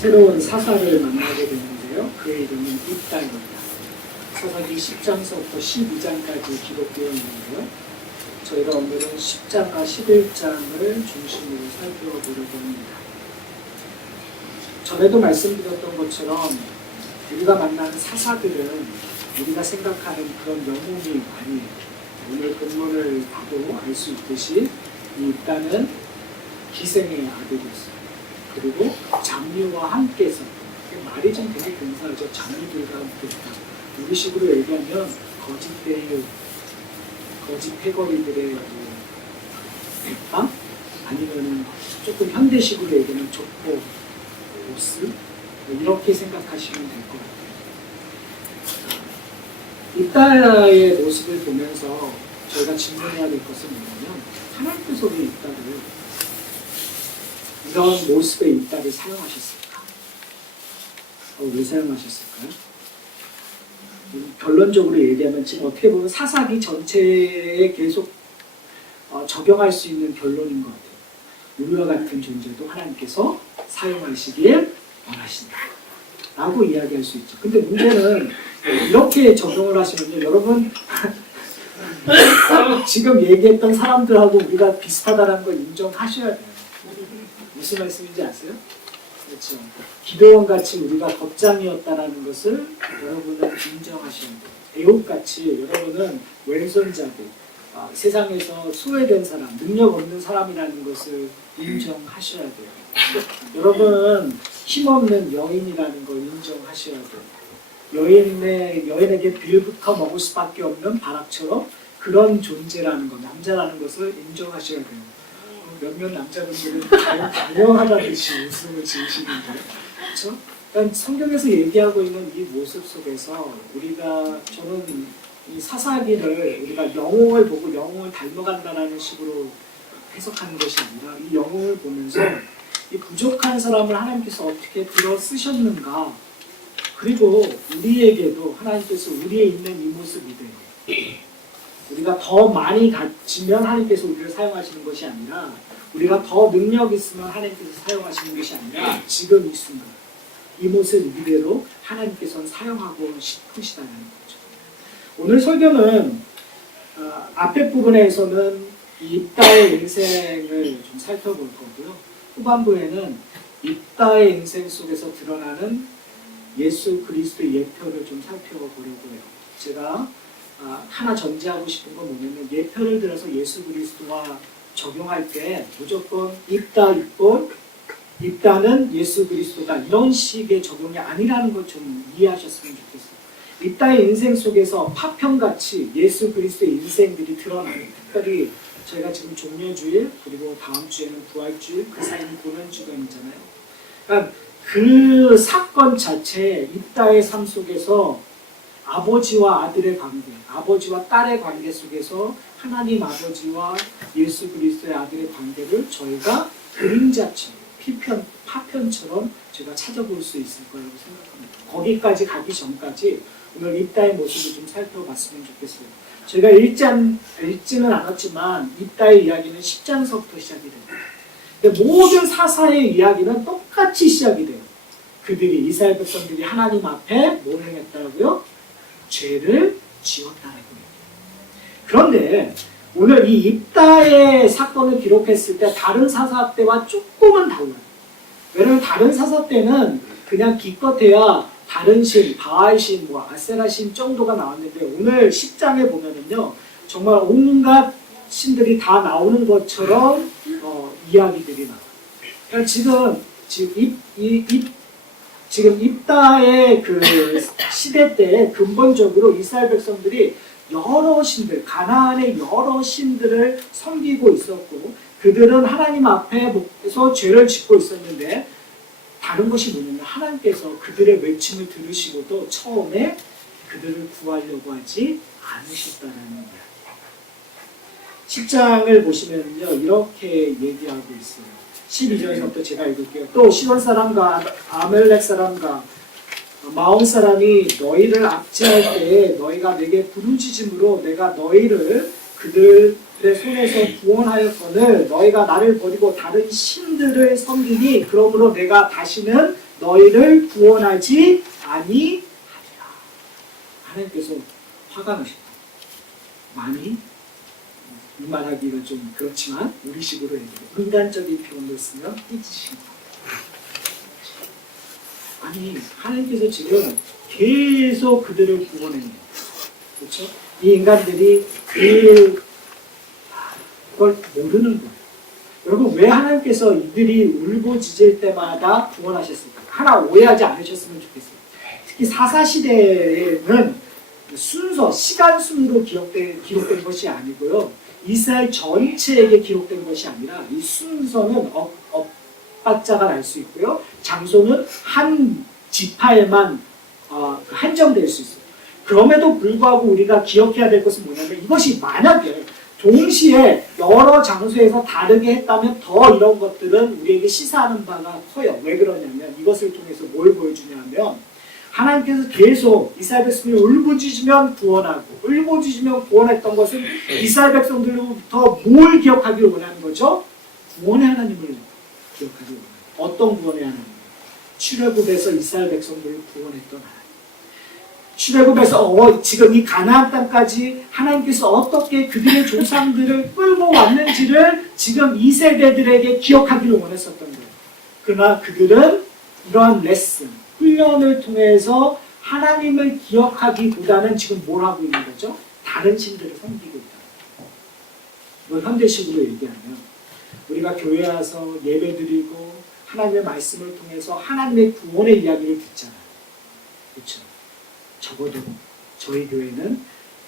새로운 사사를 만나게 됐는데요. 그의 이름은 입다입니다. 사사기 10장서부터 12장까지 기록되어 있는데요. 저희가 오늘은 10장과 11장을 중심으로 살펴보려고 합니다. 전에도 말씀드렸던 것처럼 우리가 만나는 사사들은 우리가 생각하는 그런 영웅이 아니에요. 오늘 본문을 봐도 알 수 있듯이 이 입다는 기생의 아들이었어요. 그리고 장류와 함께서, 말이 좀 되게 근사하죠. 장류들과 함께했다. 우리식으로 얘기하면 거짓 패거리들의 백방? 아니면 조금 현대식으로 얘기하면 족보 보스? 이렇게 생각하시면 될 것 같아요. 입다의 모습을 보면서 저희가 질문해야 될 것은 뭐냐면, 하나님께서 왜 입다를, 이런 모습의 입다를 사용하셨을까? 왜 사용하셨을까요? 결론적으로 얘기하면 지금 어떻게 보면 사사기 전체에 계속 적용할 수 있는 결론인 것 같아요. 우리와 같은 존재도 하나님께서 사용하시길 원하신다 라고 이야기할 수 있죠. 근데 문제는 이렇게 적용을 하시면요, 여러분 지금 얘기했던 사람들하고 우리가 비슷하다는 걸 인정하셔야 돼요. 무슨 말씀인지 아세요? 그렇죠. 기도원같이 우리가 겁장이었다라는 것을 여러분은 인정하셔야 돼요. 애옥같이 여러분은 왼손잡이, 세상에서 소외된 사람, 능력 없는 사람이라는 것을 인정하셔야 돼요. 여러분은 힘없는 여인이라는 걸 인정하셔야 돼요. 여인에게 빌부터 먹을 수밖에 없는 바락처럼 그런 존재라는 것, 남자라는 것을 인정하셔야 돼요. 몇몇 남자분들은 당연하다듯이 웃음을 지으시는데, 그렇죠? 그러니까 성경에서 얘기하고 있는 이 모습 속에서 저는 이 사사기를 우리가 영웅을 보고 영웅을 닮아간다는 식으로 해석하는 것이 아니라, 이 영웅을 보면서 이 부족한 사람을 하나님께서 어떻게 들어 쓰셨는가, 그리고 우리에게도 하나님께서 우리에 있는 이 모습이 돼요. 우리가 더 많이 가지면 하나님께서 우리를 사용하시는 것이 아니라, 우리가 더 능력 있으면 하나님께서 사용하시는 것이 아니라, 지금 이 순간 이 모습 이대로 하나님께서는 사용하고 싶으시다는 거죠. 오늘 설교는 앞에 부분에서는 입다의 인생을 좀 살펴볼 거고요. 후반부에는 입다의 인생 속에서 드러나는 예수 그리스도의 예표를 좀 살펴보려고 해요. 제가 하나 전제하고 싶은 건 뭐냐면, 예표를 들어서 예수 그리스도와 적용할 때 무조건 입다는 예수 그리스도다, 이런 식의 적용이 아니라는 걸 좀 이해하셨으면 좋겠어요. 입다의 인생 속에서 파편같이 예수 그리스도의 인생들이 드러나요. 특별히 저희가 지금 종려주일, 그리고 다음 주에는 부활주일, 그 사이는 고난주간이잖아요. 그러니까 그 사건 자체에 입다의 삶 속에서 아버지와 아들의 관계, 아버지와 딸의 관계 속에서 하나님 아버지와 예수 그리스도의 아들의 관계를 저희가 그림자처럼, 파편처럼 제가 찾아볼 수 있을 거라고 생각합니다. 거기까지 가기 전까지 오늘 입다의 모습을 좀 살펴봤으면 좋겠어요. 제가 읽지는 않았지만 입다의 이야기는 10장서부터 시작이 됩니다. 근데 모든 사사의 이야기는 똑같이 시작이 돼요. 그들이, 이스라엘 백성들이 하나님 앞에 뭘 행했다고요? 죄를 지었다라고 해요. 그런데 오늘 이 입다의 사건을 기록했을 때 다른 사사 때와 조금은 달라요. 왜냐하면 다른 사사 때는 그냥 기껏해야 다른 신, 바알신, 아세라신 정도가 나왔는데, 오늘 10장에 보면은요, 정말 온갖 신들이 다 나오는 것처럼 이야기들이 나와요. 그러니까 지금 입다의 그 시대 때 근본적으로 이스라엘 백성들이 여러 신들, 가나안의 여러 신들을 섬기고 있었고, 그들은 하나님 앞에서 죄를 짓고 있었는데, 다른 것이 뭐냐면 하나님께서 그들의 외침을 들으시고도 처음에 그들을 구하려고 하지 않으셨다는 이야기. 10장을 보시면요, 이렇게 얘기하고 있어요. 12절부터 제가 읽을게요. 또 시돈 사람과 아멜렉 사람과 마온 사람이 너희를 압제할 때에 너희가 내게 부르짖음으로 내가 너희를 그들의 손에서 구원하였거늘 너희가 나를 버리고 다른 신들을 섬기니 그러므로 내가 다시는 너희를 구원하지 아니하리라. 하나님께서 화가 나셨다. 많이 이 말하기가 좀 그렇지만 우리식으로 얘기해 인간적인 표현을 쓰면 삐지신다. 아니 하나님께서 지금 계속 그들을 구원해요. 그렇죠? 이 인간들이 그걸 모르는 거예요. 여러분 왜 하나님께서 이들이 울부짖을 때마다 구원하셨을까? 하나 오해하지 않으셨으면 좋겠어요. 특히 사사시대에는 순서, 시간 순으로 기록된 것이 아니고요. 이스라엘 전체에게 기록된 것이 아니라 이 순서는 엇박자가 날 수 있고요. 장소는 한 지파에만 한정될 수 있어요. 그럼에도 불구하고 우리가 기억해야 될 것은 뭐냐면 이것이 만약에 동시에 여러 장소에서 다르게 했다면 더 이런 것들은 우리에게 시사하는 바가 커요. 왜 그러냐면 이것을 통해서 뭘 보여주냐면 하나님께서 계속 이스라엘 백성을 울부짖으면 구원하고 울부짖으면 구원했던 것은 이스라엘 백성들로부터 뭘 기억하기를 원하는 거죠? 구원의 하나님을 기억하기를 원해요. 어떤 구원의 하나님? 출애굽에서 이스라엘 백성들을 구원했던 하나님. 출애굽에서 지금 이 가나안 땅까지 하나님께서 어떻게 그들의 조상들을 끌고 왔는지를 지금 이 세대들에게 기억하기를 원했었던 거예요. 그러나 그들은 이러한 레슨, 훈련을 통해서 하나님을 기억하기보다는 지금 뭘 하고 있는 거죠? 다른 신들을 섬기고 있다. 이걸 현대식으로 얘기하면 우리가 교회에 와서 예배드리고 하나님의 말씀을 통해서 하나님의 구원의 이야기를 듣잖아요. 그렇죠? 적어도 저희 교회는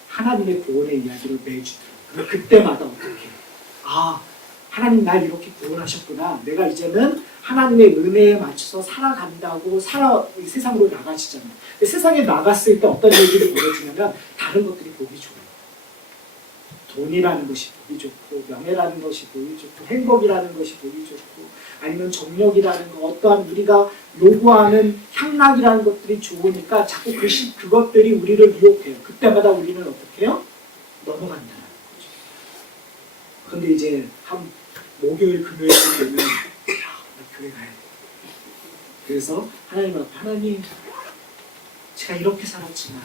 하나님의 구원의 이야기를 매주 들어요. 그때마다 어떻게 하나님 날 이렇게 구원하셨구나. 내가 이제는 하나님의 은혜에 맞춰서 살아간다고 세상으로 나가시잖아요. 세상에 나갔을 때 어떤 얘기를 보여주냐면 다른 것들이 보기 좋아요. 돈이라는 것이 보기 좋고 명예라는 것이 보기 좋고 행복이라는 것이 보기 좋고 아니면 정력이라는 거 어떠한 우리가 요구하는 향락이라는 것들이 좋으니까 자꾸 그것들이 우리를 유혹해요. 그때마다 우리는 어떻게 해요? 넘어간다는 거죠. 그런데 이제 한 목요일 금요일쯤 되면 나 교회 가야 돼. 그래서 하나님 앞에 하나님 제가 이렇게 살았지만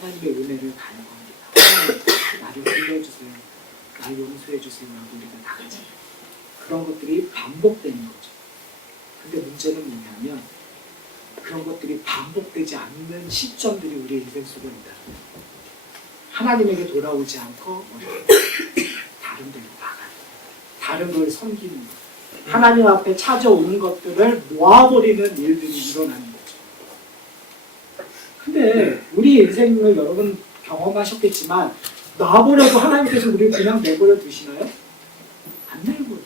하나님의 은혜를 간구합니다. 하나님 나를 살려주세요. 나를 용서해주세요. 하고 우리가 나가잖아요. 그런 것들이 반복되는 거죠. 근데 문제는 뭐냐면 그런 것들이 반복되지 않는 시점들이 우리의 인생 속에 있다. 하나님에게 돌아오지 않고 다른 데로 나가요. 다른 걸 섬기는 거예요. 하나님 앞에 찾아오는 것들을 놓아버리는 일들이 일어나는 거죠. 근데 우리 인생을 여러분 경험하셨겠지만 놔버려도 하나님께서 우리를 그냥 내버려 두시나요? 안 내버려요.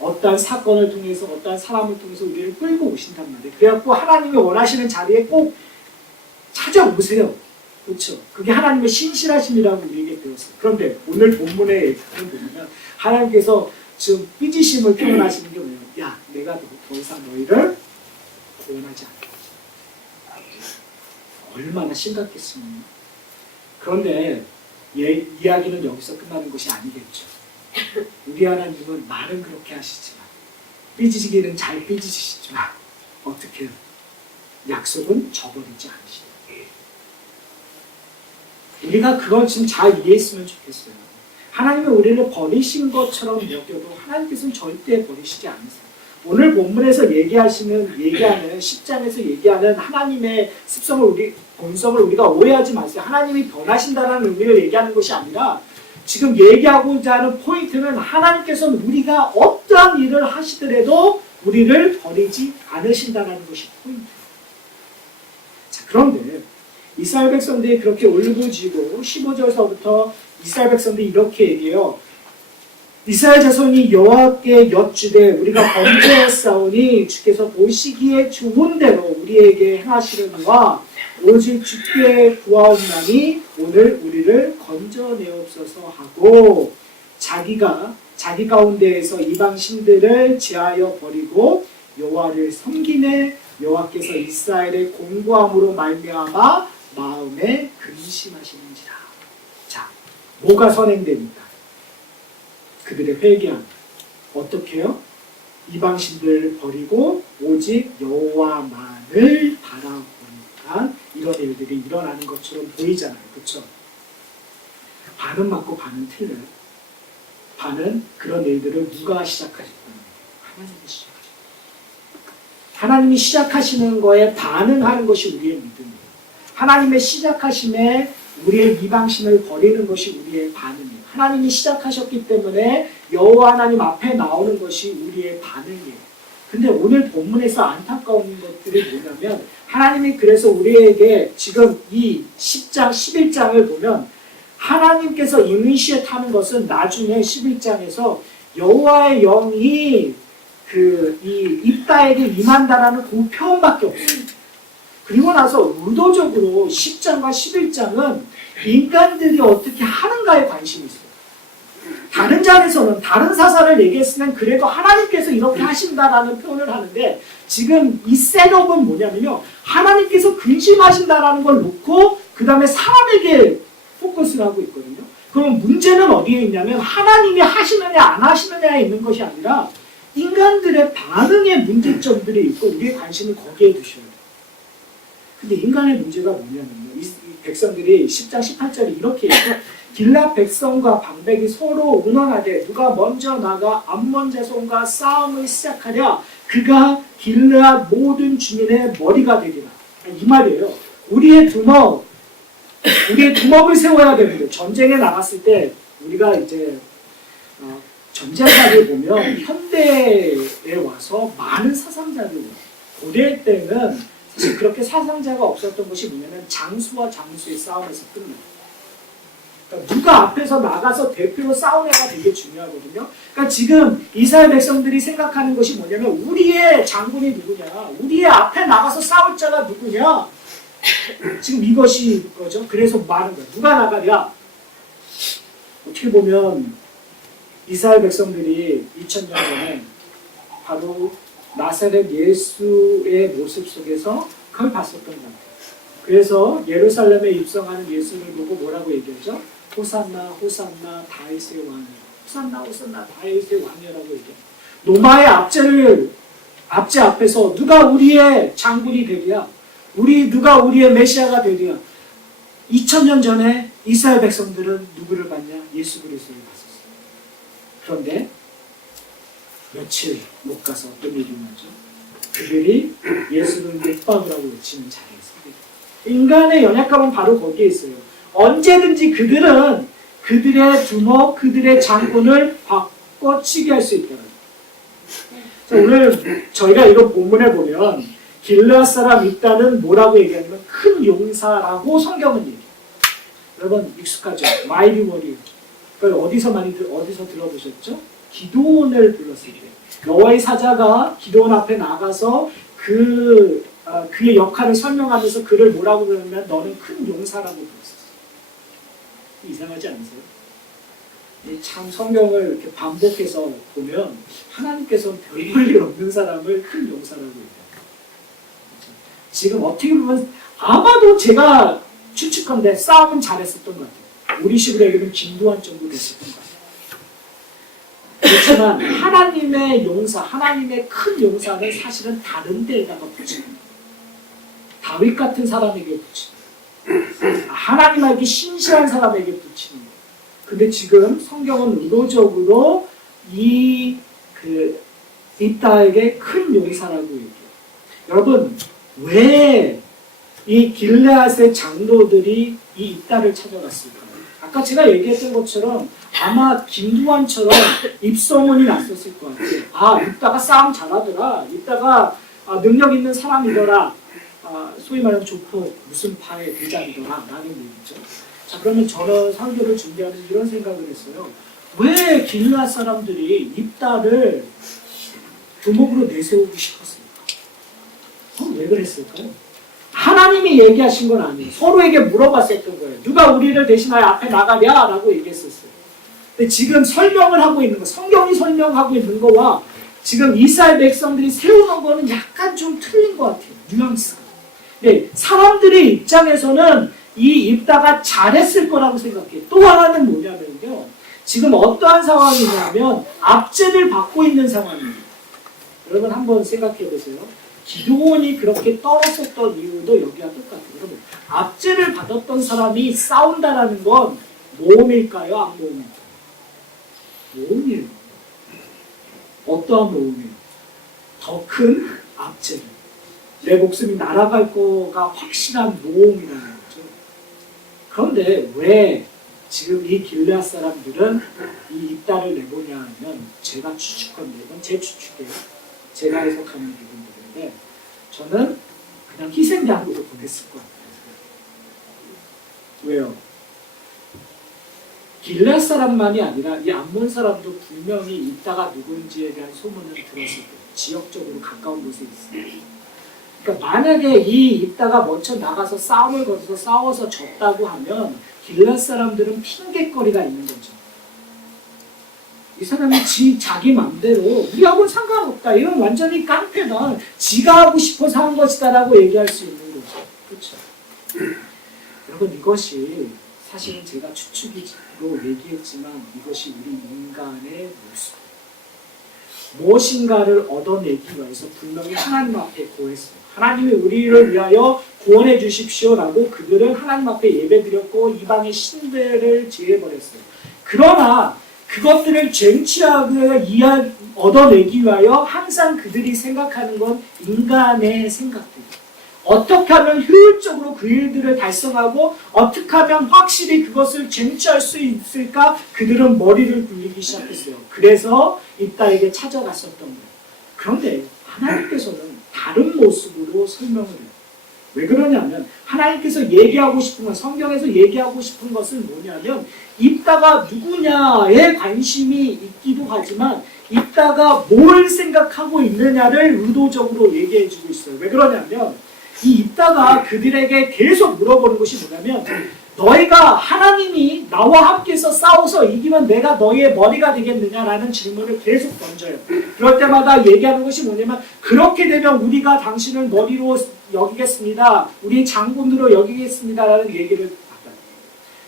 어떠한 사건을 통해서 어떠한 사람을 통해서 우리를 끌고 오신단 말이에요. 그래갖고 하나님이 원하시는 자리에 꼭 찾아오세요. 그렇죠? 그게 하나님의 신실하심이라고 우리에게 배웠어요. 그런데 오늘 본문에 얘기하는 뭐냐면 하나님께서 지금 삐지심을 표현하시는 게 뭐예요? 야, 내가 더 이상 너희를 구원하지 않겠지. 얼마나 심각했으면. 그런데 이야기는 여기서 끝나는 것이 아니겠죠. 우리 하나님은 말은 그렇게 하시지만 삐지기는 잘 삐지시지만 어떻게 해요? 약속은 저버리지 않으시죠. 우리가 그걸 지금 잘 이해했으면 좋겠어요. 하나님이 우리를 버리신 것처럼 여겨도 하나님께서는 절대 버리시지 않으세요. 오늘 본문에서 얘기하는 10장에서 얘기하는 하나님의 본성을 우리가 오해하지 마세요. 하나님이 변하신다는 의미를 얘기하는 것이 아니라 지금 얘기하고자 하는 포인트는 하나님께서는 우리가 어떠한 일을 하시더라도 우리를 버리지 않으신다는 것이 포인트예요. 자, 그런데 이스라엘 백성들이 그렇게 울부짖고 15절서부터 이스라엘 백성들이 이렇게 얘기해요. 이스라엘 자손이 여호와께 여쭈되 우리가 범죄했사오니 주께서 보시기에 좋은 대로 우리에게 행하시려니와 오직 주께 구하옵나니 오늘 우리를 건져내옵소서 하고 자기 가운데에서 이방 신들을 제하여 버리고 여호와를 섬기매 여호와께서 이스라엘의 공고함으로 말미암아 마음에 근심하시는지라. 자, 뭐가 선행됩니까? 그들의 회개함. 어떻게 해요? 이방신들 버리고 오직 여호와만을 바라보니까 이런 일들이 일어나는 것처럼 보이잖아요. 그렇죠? 반은 맞고 반은 틀려요. 반은 그런 일들을 누가 시작하셨다는 거예요? 하나님이 시작하셨어요. 하나님이 시작하시는 거에 반응하는 것이 우리의 믿음이에요. 하나님의 시작하심에 우리의 이방신을 버리는 것이 우리의 반응이에요. 하나님이 시작하셨기 때문에 여호와 하나님 앞에 나오는 것이 우리의 반응이에요. 근데 오늘 본문에서 안타까운 것들이 뭐냐면 하나님이 그래서 우리에게 지금 이 10장, 11장을 보면 하나님께서 이니시에 타는 것은 나중에 11장에서 여호와의 영이 이 입다에게 임한다라는 그 표현밖에 없어요. 그리고 나서 의도적으로 10장과 11장은 인간들이 어떻게 하는가에 관심이 있어요. 다른 장에서는 다른 사사를 얘기했으면 그래도 하나님께서 이렇게 하신다라는 표현을 하는데 지금 이 셋업은 뭐냐면요. 하나님께서 근심하신다라는 걸 놓고 그 다음에 사람에게 포커스를 하고 있거든요. 그럼 문제는 어디에 있냐면 하나님이 하시느냐 안 하시느냐에 있는 것이 아니라 인간들의 반응에 문제점들이 있고 우리의 관심을 거기에 두셔야 돼요. 근데 인간의 문제가 뭐냐면요. 이 백성들이 10장 18절에 이렇게 해서 길랏 백성과 방백이 서로 의논하되 누가 먼저 나가 암몬 자손과 싸움을 시작하랴 그가 길르앗 모든 주민의 머리가 되리라. 이 말이에요. 우리의 두목을 세워야 되는데 전쟁에 나갔을 때 우리가 이제 전쟁사를 보면 현대에 와서 많은 사상자들이 고대 때는 사실 그렇게 사상자가 없었던 것이 뭐냐면 장수와 장수의 싸움에서 끝나요. 그러니까 누가 앞에서 나가서 대표로 싸우냐가 되게 중요하거든요. 그러니까 지금 이스라엘 백성들이 생각하는 것이 뭐냐면 우리의 장군이 누구냐, 우리의 앞에 나가서 싸울 자가 누구냐. 지금 이것이 거죠. 그래서 말하는 거예요. 누가 나가랴? 어떻게 보면 이스라엘 백성들이 2000년 전에 바로 나사렛 예수의 모습 속에서 그걸 봤었던 것 같아요. 그래서 예루살렘에 입성하는 예수를 보고 뭐라고 얘기하죠? 호산나 호산나 다윗의 왕이여. 호산나 호산나 다윗의 왕이여라고 얘기해요. 노마의 압제 앞에서 누가 우리의 장군이 되랴? 누가 우리의 메시아가 되랴? 2000년 전에 이스라엘 백성들은 누구를 봤냐? 예수 그리스도를 봤었어요. 그런데 며칠 못 가서 어떤 일이 일어나죠? 그들이 예수를 못 박으라고 외치는 자리에 서게 돼요. 인간의 연약함은 바로 거기에 있어요. 언제든지 그들은 그들의 두목, 그들의 장군을 바꿔치기 할 수 있다. 오늘 저희가 이런 본문에 보면 길르앗 사람 입다는 뭐라고 얘기하냐면 큰 용사라고 성경은 얘기해요. 여러분 익숙하죠? 마이리 워리어. 그걸 어디서 들어보셨죠? 기도원을 불렀을 때 여호와의 사자가 기도원 앞에 나가서 그의 역할을 설명하면서 그를 뭐라고 부르냐면 너는 큰 용사라고 불렀었어요. 이상하지 않으세요? 참 성경을 이렇게 반복해서 보면 하나님께서는 별 일 없는 사람을 큰 용사라고 얘기해요. 지금 어떻게 보면 아마도 제가 추측컨대 싸움은 잘했었던 것 같아요. 우리 식으로 얘기하면 김두한 정도 됐었던 것 같아요. 그렇지만 하나님의 용사, 하나님의 큰 용사는 사실은 다른 데에다가 붙입니다. 다윗 같은 사람에게 붙입니다. 하나님에게 신실한 사람에게 붙이는 거예요. 근데 지금 성경은 의도적으로 입다에게 큰 용사라고 얘기해요. 여러분, 왜 이 길르앗의 장로들이 이 입다를 찾아갔을까요? 아까 제가 얘기했던 것처럼 아마 김두한처럼 입소문이 났었을 것 같아요. 아, 입다가 싸움 잘하더라. 입다가 능력 있는 사람이더라. 소위 말하는 조폭 무슨 파의 대장이더라. 라는 얘기죠. 자, 그러면 저는 설교를 준비하면서 이런 생각을 했어요. 왜 길르앗 사람들이 입다를 두목으로 내세우고 싶었을까? 왜 그랬을까요? 하나님이 얘기하신 건 아니에요. 서로에게 물어봤었던 거예요. 누가 우리를 대신하여 앞에 나가랴? 라고 얘기했었어요. 근데 지금 설명을 하고 있는 거, 성경이 설명하고 있는 거와 지금 이스라엘 백성들이 세우는 거는 약간 좀 틀린 것 같아요. 뉘앙스가. 네, 사람들의 입장에서는 이 입다가 잘했을 거라고 생각해요. 또 하나는 뭐냐면요. 지금 어떠한 상황이냐면 압제를 받고 있는 상황입니다. 여러분 한번 생각해 보세요. 기드온이 그렇게 떨었었던 이유도 여기와 똑같아요. 여러분 압제를 받았던 사람이 싸운다라는 건 모험일까요? 안 모험일까요? 모험이에요. 어떠한 모험이에요? 더 큰 압제를. 내 목숨이 날아갈 거가 확실한 모험이라는 거죠. 그런데 왜 지금 이 길르앗 사람들은 이 입다를 내보냐 하면 제가 추측컨대, 이건 제 추측이에요. 제가 해석하는 부분들인데 저는 그냥 희생양으로 보냈을 것 같아요. 왜요? 길르앗 사람만이 아니라 이 암몬 사람도 분명히 입다가 누구인지에 대한 소문을 들었을 거예요. 지역적으로 가까운 곳에 있어요. 그러니까 만약에 이 입다가 먼저 나가서 싸움을 걸어서 싸워서 졌다고 하면 길르앗 사람들은 핑계거리가 있는 거죠. 이 사람이 자기 맘대로 우리하고는 상관없다. 이건 완전히 깡패다. 지가 하고 싶어서 한 것이다라고 얘기할 수 있는 거죠. 그렇죠? 여러분 이것이 사실은 제가 추측으로 얘기했지만 이것이 우리 인간의 모습. 무엇인가를 얻어내기 위해서 분명히 하나님 앞에 구했어요. 하나님이 우리를 위하여 구원해 주십시오라고 그들은 하나님 앞에 예배드렸고 이방의 신들을 제해버렸어요. 그러나 그것들을 쟁취하고 얻어내기 위하여 항상 그들이 생각하는 건 인간의 생각들. 어떻게 하면 효율적으로 그 일들을 달성하고 어떻게 하면 확실히 그것을 쟁취할 수 있을까? 그들은 머리를 굴리기 시작했어요. 그래서 입다에게 찾아갔었던 거예요. 그런데 하나님께서는 다른 모습으로 설명을 해요. 왜 그러냐면 하나님께서 얘기하고 싶은 건 성경에서 얘기하고 싶은 것은 뭐냐면 입다가 누구냐에 관심이 있기도 하지만 입다가 뭘 생각하고 있느냐를 의도적으로 얘기해주고 있어요. 왜 그러냐면 이 입다가 그들에게 계속 물어보는 것이 뭐냐면 너희가 하나님이 나와 함께서 싸워서 이기면 내가 너희의 머리가 되겠느냐라는 질문을 계속 던져요. 그럴 때마다 얘기하는 것이 뭐냐면 그렇게 되면 우리가 당신을 머리로 여기겠습니다. 우리 장군으로 여기겠습니다라는 얘기를 받아요.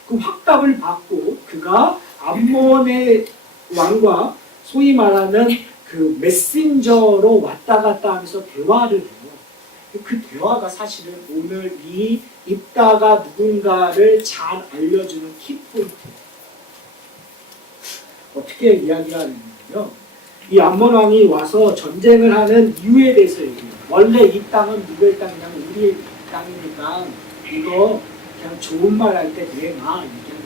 그 확답을 받고 그가 암몬의 왕과 소위 말하는 그 메신저로 왔다 갔다 하면서 대화를 해요. 그 대화가 사실은 오늘 이 입다가 누군가를 잘 알려주는 키포인트예요. 어떻게 이야기가 되냐면요. 이 암몬 왕이 와서 전쟁을 하는 이유에 대해서 얘기해요. 원래 이 땅은 누구의 땅이냐면 우리의 땅이니까 이거 그냥 좋은 말 할 때 내놔 얘기하는 거예요.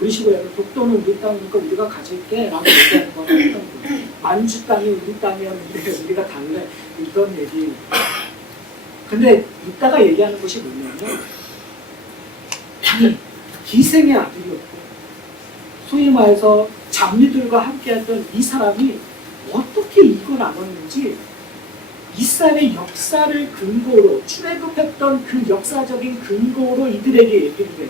우리 식으로 독도는 우리 땅이니까 우리가 가질게 라고 얘기하는 거는 어떤 거예요. 만주 땅이 우리 땅이었는데 우리가 달래 이런 얘기. 근데 이따가 얘기하는 것이 뭐냐면 기생의 아들이었고 소위 말해서 잡리들과 함께했던 이 사람이 어떻게 이걸 알았는지 이스라엘의 역사를 근거로 출애굽했던 그 역사적인 근거로 이들에게 얘기를 해요.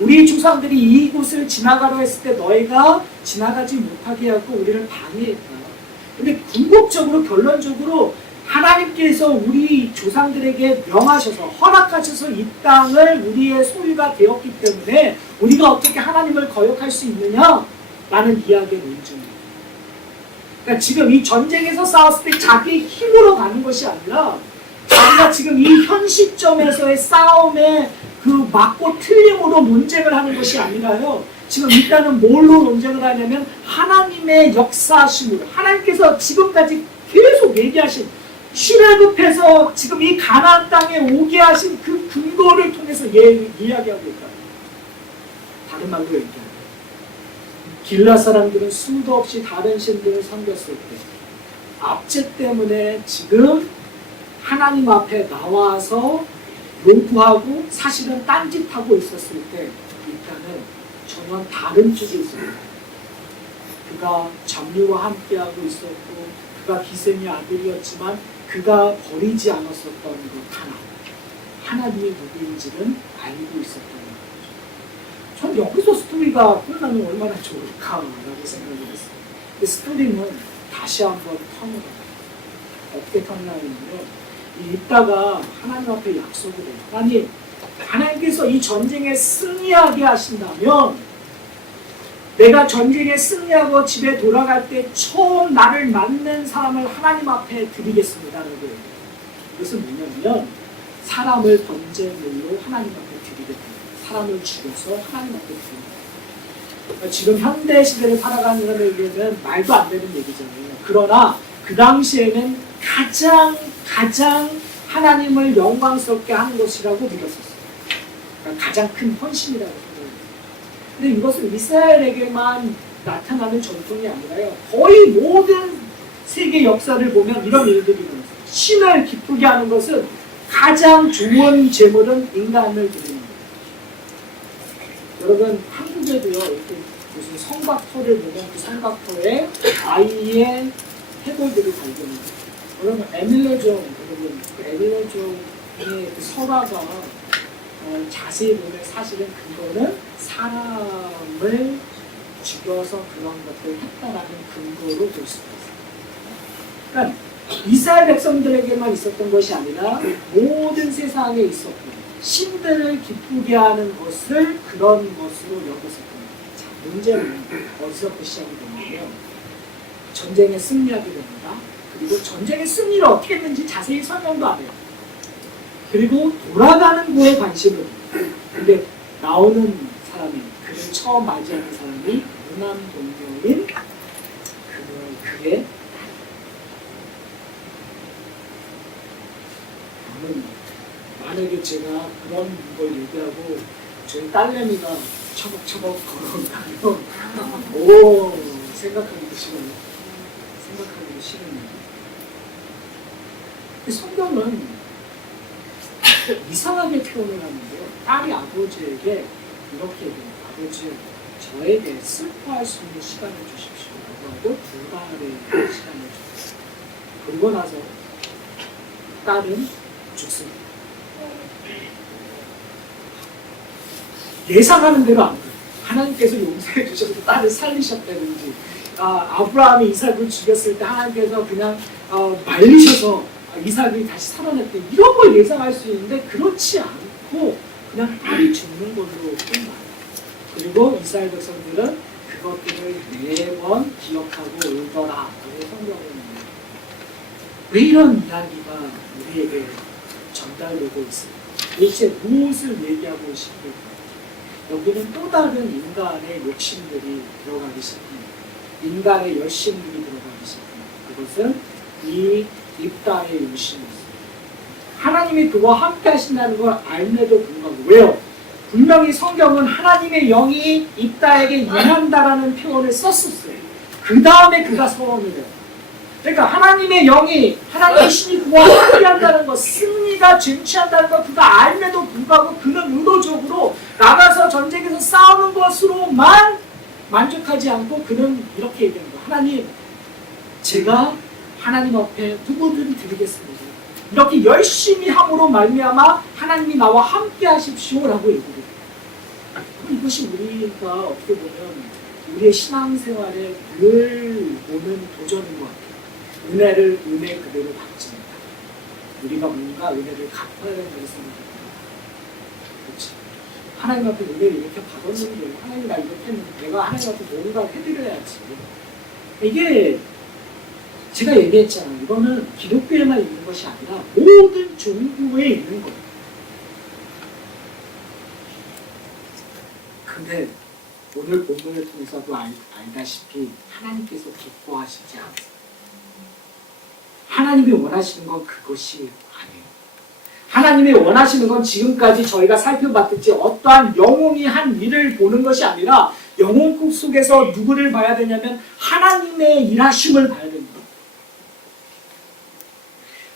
우리 조상들이 이곳을 지나가려 했을 때 너희가 지나가지 못하게 하고 우리를 방해했다. 근데 궁극적으로 결론적으로 하나님께서 우리 조상들에게 명하셔서 허락하셔서 이 땅을 우리의 소유가 되었기 때문에 우리가 어떻게 하나님을 거역할 수 있느냐? 라는 이야기의 논증입니다. 그러니까 지금 이 전쟁에서 싸웠을 때 자기의 힘으로 가는 것이 아니라 자기가 지금 이 현 시점에서의 싸움에 그 맞고 틀림으로 논쟁을 하는 것이 아니라요. 지금 일단은 뭘로 논쟁을 하냐면 하나님의 역사하심으로 하나님께서 지금까지 계속 얘기하신 출애굽해서 지금 이 가나안 땅에 오게 하신 그 근거를 통해서 이야기하고 있다. 다른 말로 얘기합니다. 길라 사람들은 수도 없이 다른 신들을 섬겼을 때 압제 때문에 지금 하나님 앞에 나와서 요구하고 사실은 딴짓하고 있었을 때 일단은 전혀 다른 쪽에 있습니다. 그가 잡류와 함께하고 있었고 그가 기생의 아들이었지만 그가 버리지 않았었던 것 하나. 하나님이 누구인지는 알고 있었던 거죠. 전 여기서 스토리가 끝나면 얼마나 좋을까라고 생각을 했어요. 그 스토리는 다시 한번 턴을 어떻게 턴나냐면 이따가 하나님 앞에 약속을 해요. 하나님께서 이 전쟁에 승리하게 하신다면 내가 전쟁에 승리하고 집에 돌아갈 때 처음 나를 맞는 사람을 하나님 앞에 드리겠습니다라고 해요. 이것은 뭐냐면 사람을 번제물로 하나님 앞에 드리겠다. 사람을 죽여서 하나님 앞에 드립니다. 지금 현대 시대를 살아가는 사람에게는 말도 안 되는 얘기잖아요. 그러나 그 당시에는 가장 하나님을 영광스럽게 하는 것이라고 믿었었어요. 그러니까 가장 큰 헌신이라고 생각해요. 근데 이것은 이스라엘에게만 나타나는 전통이 아니라요. 거의 모든 세계 역사를 보면 이런 일들이 일어났어요. 신을 기쁘게 하는 것은 가장 좋은 제물은 인간을 드리는 거예요. 여러분 한국에도요. 이렇게 무슨 성곽터를 보면 그 성곽터에 아이의 해골들을 발견해요. 여러분 에밀레종, 그 에밀레종의 그 설화가 자세히 보면 사실은 그거는 사람을 죽여서 그런 것들을 했다라는 근거로 볼 수가 있어요. 그러니까 이스라엘 백성들에게만 있었던 것이 아니라 모든 세상에 있었고 신들을 기쁘게 하는 것을 그런 것으로 여겼었던 거예요. 자, 문제는 어디서부터 시작이 되냐면 전쟁에 승리하게 됩니다. 그리고 전쟁의 승리를 어떻게 했는지 자세히 설명도 안 해요. 그리고 돌아가는 거에 관심을 해요. 근데 나오는 사람이, 그를 처음 맞이하는 사람이 무남동녀인 그의 만약에 제가 그런 걸 얘기하고 저희 딸내미가 처벅처벅 걸어온다면 오 생각하기도 싫어요. 생각하기도 싫어요. 성경은 이상하게 표현을 하는데요. 딸이 아버지에게 이렇게 얘기해요. 아버지, 저에게 슬퍼할 수 있는 시간을 주십시오. 라고 하고 2달의 시간을 줬어요. 그리고 나서 딸은 죽습니다. 예상하는 대로 안 돼요. 하나님께서 용서해 주셔서 딸을 살리셨다든지 아브라함이 이삭을 죽였을 때 하나님께서 그냥 말리셔서 이삭이 다시 살아났대 이런 걸 예상할 수 있는데 그렇지 않고 그냥 딸이 죽는 걸로 끝나요. 그리고 이스라엘 백성들은 그것들을 매번 기억하고 울더라 라고 성경은 왜 이런 이야기가 우리에게 전달되고 있습니까? 도대체 무엇을 얘기하고 싶을까? 여기는 또 다른 인간의 욕심들이 들어가기 시작합니다. 인간의 열심들이 들어가기 시작합니다. 그것은 이 입다의 욕심이었습니다. 하나님이 그와 함께 하신다는 걸 알매도 불구하고 왜요? 분명히 성경은 하나님의 영이 입다에게 임한다라는 표현을 썼었어요. 그 다음에 그가 선언을 해요. 그러니까 하나님의 영이 하나님의 신이 그와 함께 한다는 것, 승리가 쟁취한다는 것 그가 알매도 불구하고 그는 의도적으로 나가서 전쟁에서 싸우는 것으로만 만족하지 않고 그는 이렇게 얘기하는 거예요. 하나님, 제가 하나님 앞에 누구든 드리겠습니다. 이렇게 열심히 함으로 말미암아 하나님이 나와 함께 하십시오라고 얘기를 해요. 이것이 우리가 어떻게 보면 우리의 신앙생활에 늘 오는 도전인 것 같아요. 은혜를 은혜 그대로 받습니다. 우리가 뭔가 은혜를 갚아야 된다고 생각합니다. 그렇지. 하나님 앞에 은혜를 이렇게 받았는데 하나님 나 이렇게 했는데 내가 하나님 앞에 뭔가 해드려야지. 이게 제가 얘기했잖아요. 이거는 기독교에만 있는 것이 아니라 모든 종교에 있는 거예요. 근데 오늘 본문을 통해서도 알다시피 하나님께서 기뻐하시지 않아요. 하나님이 원하시는 건 그것이 아니에요. 하나님이 원하시는 건 지금까지 저희가 살펴봤듯이 어떠한 영웅이 한 일을 보는 것이 아니라 영웅 속에서 누구를 봐야 되냐면 하나님의 일하심을 봐야 됩니다.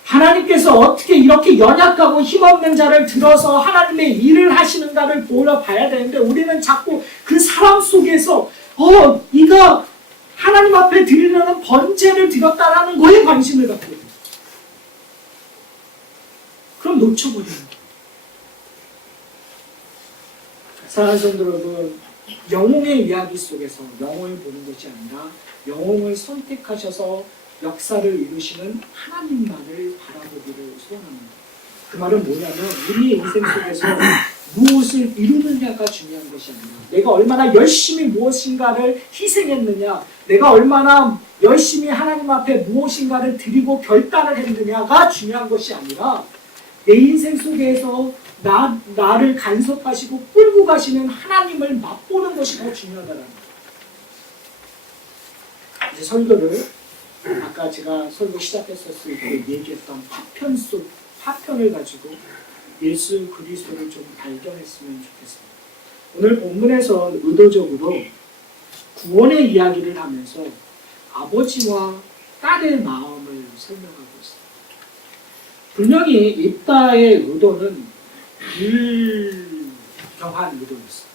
하나님께서 어떻게 이렇게 연약하고 힘없는 자를 들어서 하나님의 일을 하시는가를 봐야 되는데 우리는 자꾸 그 사람 속에서 이가 하나님 앞에 드리려는 번제를 드렸다라는 거에 관심을 갖게 됩니다. 그럼 놓쳐버리는 거예요. 사랑하는 성도 여러분, 영웅의 이야기 속에서 영웅을 보는 것이 아니라 영웅을 선택하셔서 역사를 이루시는 하나님만을 바라보기를 소원합니다. 그 말은 뭐냐면 우리의 인생 속에서 무엇을 이루느냐가 중요한 것이 아니라 내가 얼마나 열심히 무엇인가를 희생했느냐, 내가 얼마나 열심히 하나님 앞에 무엇인가를 드리고 결단을 했느냐가 중요한 것이 아니라 내 인생 속에서 나를 간섭하시고 끌고 가시는 하나님을 맛보는 것이 더 중요하다는 거예요. 이제 설교를 아까 제가 설교 시작했었을 때 얘기했던 파편을 가지고 예수 그리스도를 좀 발견했으면 좋겠습니다. 오늘 본문에서 의도적으로 구원의 이야기를 하면서 아버지와 딸의 마음을 설명하고 있습니다. 분명히 입다의 의도는 불경한 의도였어요.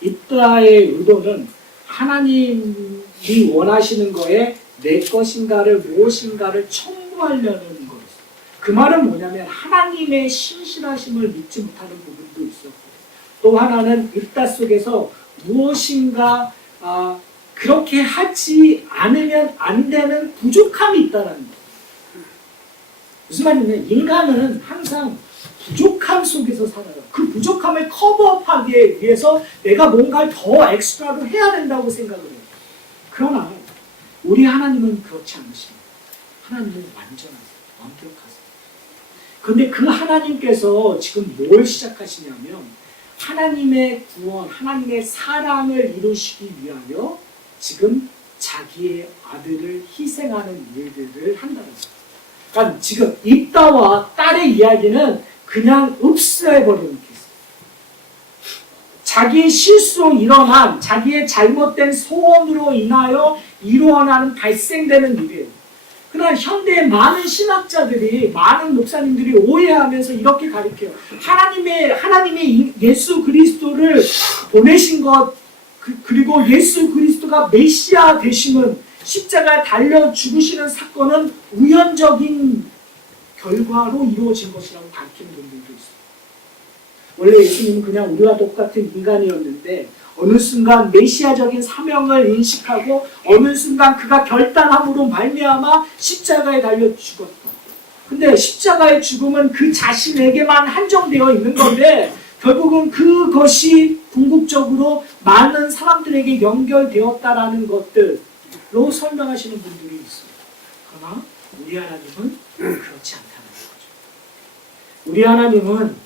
입다의 의도는 하나님이 원하시는 거에 내 것인가를 무엇인가를 첨부하려는 거였어요. 그 말은 뭐냐면 하나님의 신실하심을 믿지 못하는 부분도 있었고, 또 하나는 입다 속에서 무엇인가 그렇게 하지 않으면 안 되는 부족함이 있다는 거예요. 무슨 말이냐면 인간은 항상 부족함 속에서 살아요. 그 부족함을 커버업하기 위해서 내가 뭔가를 더 엑스트라로 해야 된다고 생각을 해요. 그러나 우리 하나님은 그렇지 않으십니다. 하나님은 완전하세요. 완벽하세요. 그런데 그 하나님께서 지금 뭘 시작하시냐면 하나님의 구원, 하나님의 사랑을 이루시기 위하여 지금 자기의 아들을 희생하는 일들을 한다는 거예요. 그러니까 지금 입다와 딸의 이야기는 그냥 흡수해버리는 케이스. 자기의 실수로 일어난, 자기의 잘못된 소원으로 인하여 일어나는 발생되는 일이에요. 그러나 현대의 많은 신학자들이, 많은 목사님들이 오해하면서 이렇게 가르쳐요. 하나님의 예수 그리스도를 보내신 것, 그리고 예수 그리스도가 메시아 되심은 십자가에 달려 죽으시는 사건은 우연적인 결과로 이루어진 것이라고 가르치는 분들도 있어요. 원래 예수님은 그냥 우리와 똑같은 인간이었는데 어느 순간 메시아적인 사명을 인식하고 어느 순간 그가 결단함으로 말미암아 십자가에 달려 죽었다. 근데 십자가의 죽음은 그 자신에게만 한정되어 있는 건데 결국은 그것이 궁극적으로 많은 사람들에게 연결되었다라는 것들로 설명하시는 분들이 있어요. 그러나 우리 하나님은 그렇지 않다는 거죠. 우리 하나님은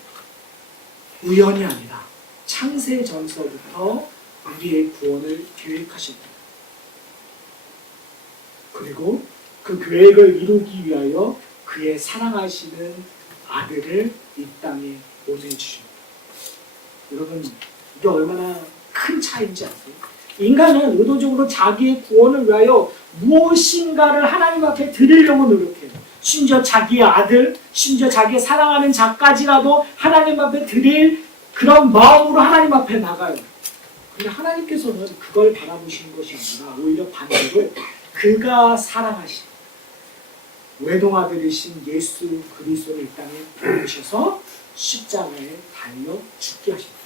우연이 아니라 창세 전서부터 우리의 구원을 계획하셨다. 그리고 그 계획을 이루기 위하여 그의 사랑하시는 아들을 이 땅에 보내주십니다. 여러분, 이게 얼마나 큰 차이인지 아세요? 인간은 의도적으로 자기의 구원을 위하여 무엇인가를 하나님 앞에 드리려고 노력해요. 심지어 자기의 아들, 심지어 자기의 사랑하는 자까지라도 하나님 앞에 드릴 그런 마음으로 하나님 앞에 나가요. 근데 하나님께서는 그걸 바라보시는 것이 아니라 오히려 반대로 그가 사랑하신 외동아들이신 예수 그리스도를 이 땅에 보내셔서 십자가에 달려 죽게 하십니다.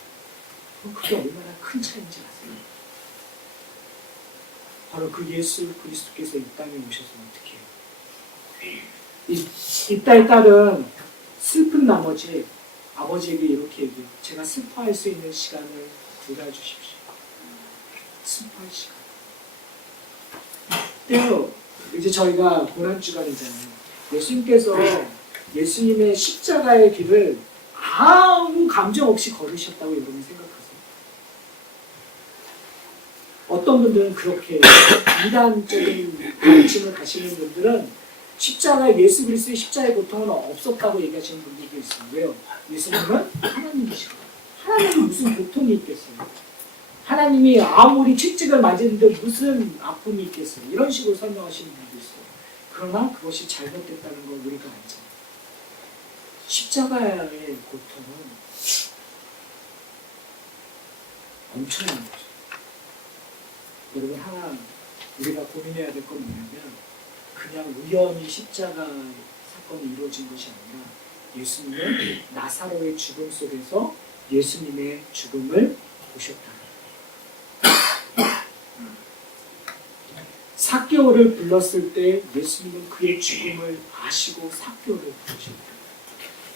그게 얼마나 큰 차이인지 아세요? 바로 그 예수 그리스도께서 이 땅에 오셔서 어떻게 해요? 입다의 딸은 슬픈 나머지 아버지에게 이렇게 얘기해요. 제가 슬퍼할 수 있는 시간을 주십시오. 슬퍼할 시간. 때요. 이제 저희가 고난주간이잖아요. 예수님께서 예수님의 십자가의 길을 아무 감정 없이 걸으셨다고 여러분 생각하세요? 어떤 분들은 그렇게 이단적인 가르침을 가시는 분들은 십자가, 예수 그리스도의 십자가의 고통은 없었다고 얘기하시는 분들도 있어요. 왜요? 예수님은 하나님이시고 하나님은 무슨 고통이 있겠어요? 하나님이 아무리 채찍을 맞았는데 무슨 아픔이 있겠어요? 이런 식으로 설명하시는 분도 있어요. 그러나 그것이 잘못됐다는 걸 우리가 알잖아요. 십자가의 고통은 엄청난 거죠. 여러분, 하나 우리가 고민해야 될 건 뭐냐면 그냥 우연히 십자가 사건이 이루어진 것이 아니라 예수님은 나사로의 죽음 속에서 예수님의 죽음을 보셨다. 삭개오를 불렀을 때 예수님은 그의 죽음을 아시고 삭개오를 부르셨다.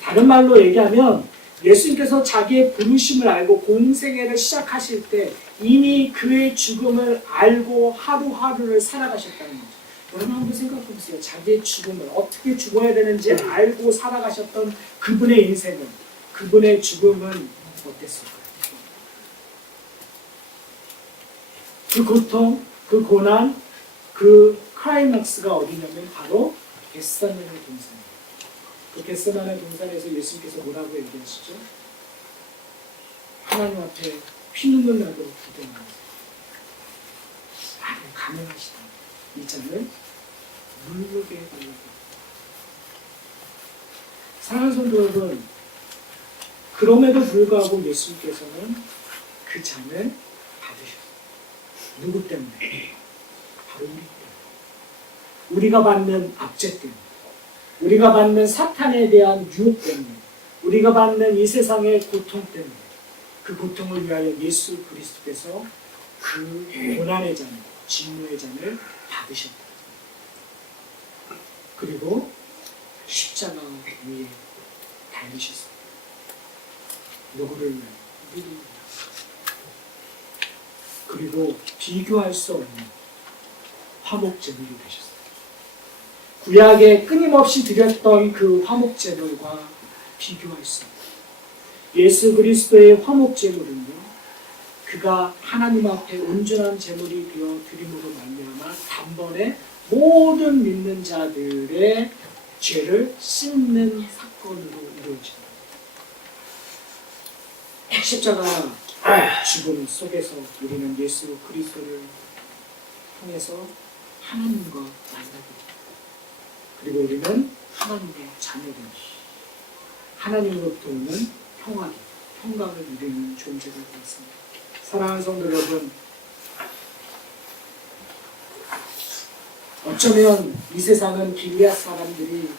다른 말로 얘기하면 예수님께서 자기의 부르심을 알고 공생애를 시작하실 때 이미 그의 죽음을 알고 하루하루를 살아가셨다는 거죠. 여러분 한번 생각해 보세요. 자기의 죽음을 어떻게 죽어야 되는지 알고 살아가셨던 그분의 인생은, 그분의 죽음은 어땠을까요? 그 고통, 그 고난, 그 클라이막스가 어디냐면 바로 겟세마네 동산이에요. 그 겟세마네 동산에서 예수님께서 뭐라고 얘기하시죠? 하나님 앞에 피눈물 나도록 기도하면서 나를 가능하시다. 이 잔을 물르게 해달라고. 사랑하는 성도 여러분, 그럼에도 불구하고 예수님께서는 그 잔을 받으셨어요. 누구 때문에? 바로 우리 때문에. 우리가 받는 압제 때문에, 우리가 받는 사탄에 대한 유혹 때문에, 우리가 받는 이 세상의 고통 때문에, 그 고통을 위하여 예수 그리스도께서 그 고난의 잔, 진노의 잔을 받으셨다. 그리고 십자가 위에 달리셨습니다. 누구를 위하여? 우리를 위하여. 그리고 비교할 수 없는 화목제물이 되셨습니다. 구약에 끊임없이 드렸던 그 화목제물과 비교할 수 없는 예수 그리스도의 화목제물은요, 그가 하나님 앞에 온전한 제물이 되어 드림으로 말미암아 단번에 모든 믿는 자들의 죄를 씻는 사건으로 이루어집니다. 십자가 죽음 속에서 우리는 예수 그리스도를 통해서 하나님과 만나게, 그리고 우리는 하나님의 자녀들, 하나님으로부터 오는 평강을 누리는 존재가 되었습니다. 사랑하는 성도 여러분, 어쩌면 이 세상은 길리앗 사람들이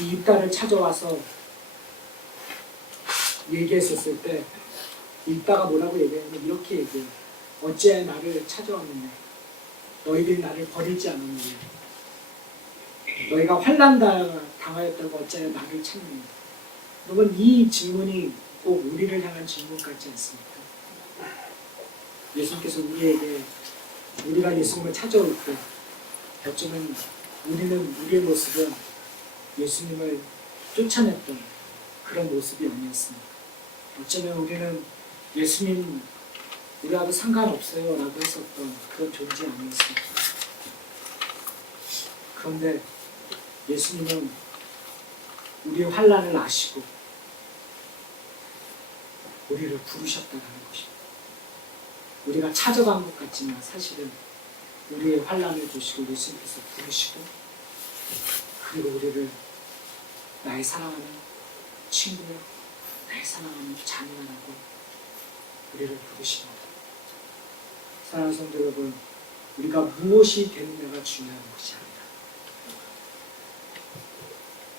이 입다를 찾아와서 얘기했었을 때 입다가 뭐라고 얘기하냐면 이렇게 얘기해요. 어찌하여 나를 찾아왔느냐? 너희들이 나를 버리지 않았느냐? 너희가 환난 당하였다고 어찌하여 나를 찾느냐? 여러분, 이 질문이 꼭 우리를 향한 질문 같지 않습니까? 예수님께서 우리에게, 우리가 예수님을 찾아올 때 어쩌면 우리의 모습은 예수님을 쫓아냈던 그런 모습이 아니었습니다. 어쩌면 우리는 예수님 우리하고 상관없어요 라고 했었던 그런 존재 아니었습니다. 그런데 예수님은 우리의 환난을 아시고 우리를 부르셨다는 것입니다. 우리가 찾아간 것 같지만 사실은 우리의 환난을 보시고 예수님께서 부르시고, 그리고 우리를 나의 사랑하는 친구야, 나의 사랑하는 자녀라고 우리를 부르십니다. 사랑하는 성도 여러분, 우리가 무엇이 되느냐가 중요한 것이 아니라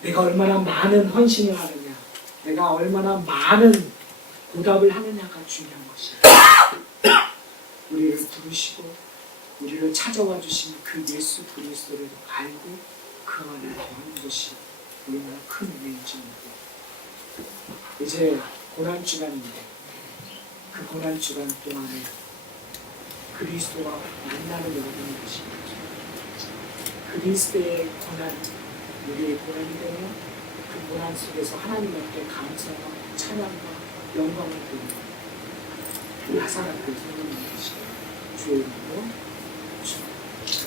내가 얼마나 많은 헌신을 하느냐, 내가 얼마나 많은 보답을 하느냐가 중요한 것이야. 우리를 부르시고 우리를 찾아와 주신 그 예수 그리스도를 알고 그 안에 거하는 것이 얼마나 큰 은혜인지 모르고, 이제 고난주간인데 그 고난주간 동안에 그리스도와 만나는 여러분이 계십니다. 그리스도의 고난, 우리의 고난이 되며 그 고난 속에서 하나님 앞에 감사와 찬양과 영광을 드리는 화사같은 성령님 되시고 주의 이름으로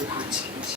다 같이